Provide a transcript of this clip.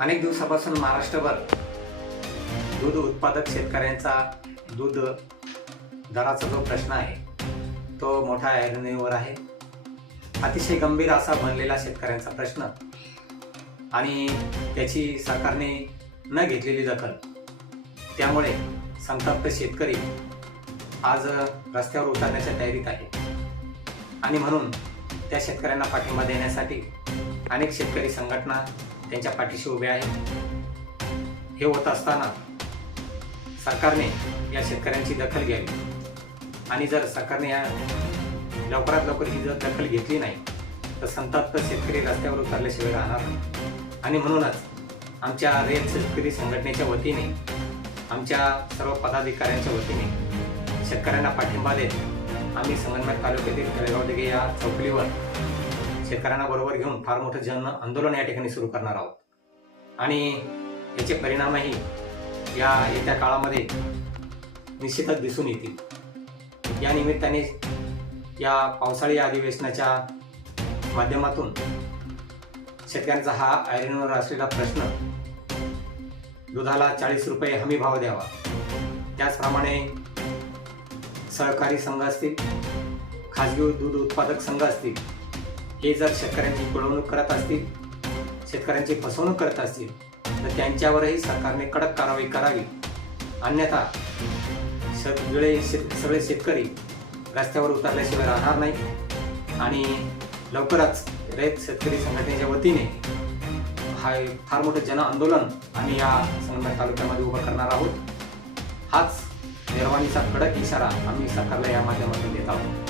अनेक दिवसापासून महाराष्ट्रभर दूध उत्पादक शेतकऱ्यांचा दूध दराचा जो प्रश्न आहे तो मोठ्या ऐरणीवर आहे. अतिशय गंभीर असा बनलेला शेतकऱ्यांचा प्रश्न. आणि त्याची सरकारने न घेतलेली दखल. त्यामुळे संतप्त शेतकरी आज रस्त्यावर उतरण्याच्या तयारीत आहे. आणि म्हणून त्या शेतकऱ्यांना पाठिंबा देण्यासाठी अनेक शेतकरी संघटना त्यांच्या पाठीशी उभे आहेत हे होत असताना सरकारने या शेतकऱ्यांची दखल घ्यावी. आणि जर सरकारने या लवकरात लवकर ही जर दखल घेतली नाही तर संतप्त शेतकरी रस्त्यावर उतरल्याशिवाय राहणार आणि म्हणूनच आमच्या रेल शेतकरी संघटनेच्या वतीने आमच्या सर्व पदाधिकाऱ्यांच्या वतीने शेतकऱ्यांना पाठिंबा देत आम्ही संगमनेर तालुक्यातील तळेगाव दिघे या चौकलीवर शेतकऱ्यांना बरोबर घेऊन फार मोठं जन आंदोलन या ठिकाणी सुरू करणार आहोत. आणि याचे परिणामही या येत्या काळामध्ये निश्चितच दिसून येतील. या निमित्ताने या पावसाळी अधिवेशनाच्या माध्यमातून शेतकऱ्यांचा हा आयरनवर असलेला प्रश्न दुधाला चाळीस रुपये हमी भाव द्यावा. त्याचप्रमाणे सहकारी संघ असतील खाजगी दूध उत्पादक संघ असतील हे जर शेतकऱ्यांची पिळवणूक करत असतील शेतकऱ्यांची फसवणूक करत असतील तर त्यांच्यावरही सरकारने कडक कारवाई करावी. अन्यथा सगळे शेत सगळे शेतकरी रस्त्यावर उतरल्याशिवाय राहणार नाही आणि लवकरच रयत शेतकरी संघटनेच्या वतीने हा फार मोठं जन आंदोलन आम्ही या संगमनेर तालुक्यामध्ये उभं करणार आहोत. हाच निर्वाणीचा कडक इशारा आम्ही सरकारला या माध्यमातून देत आहोत.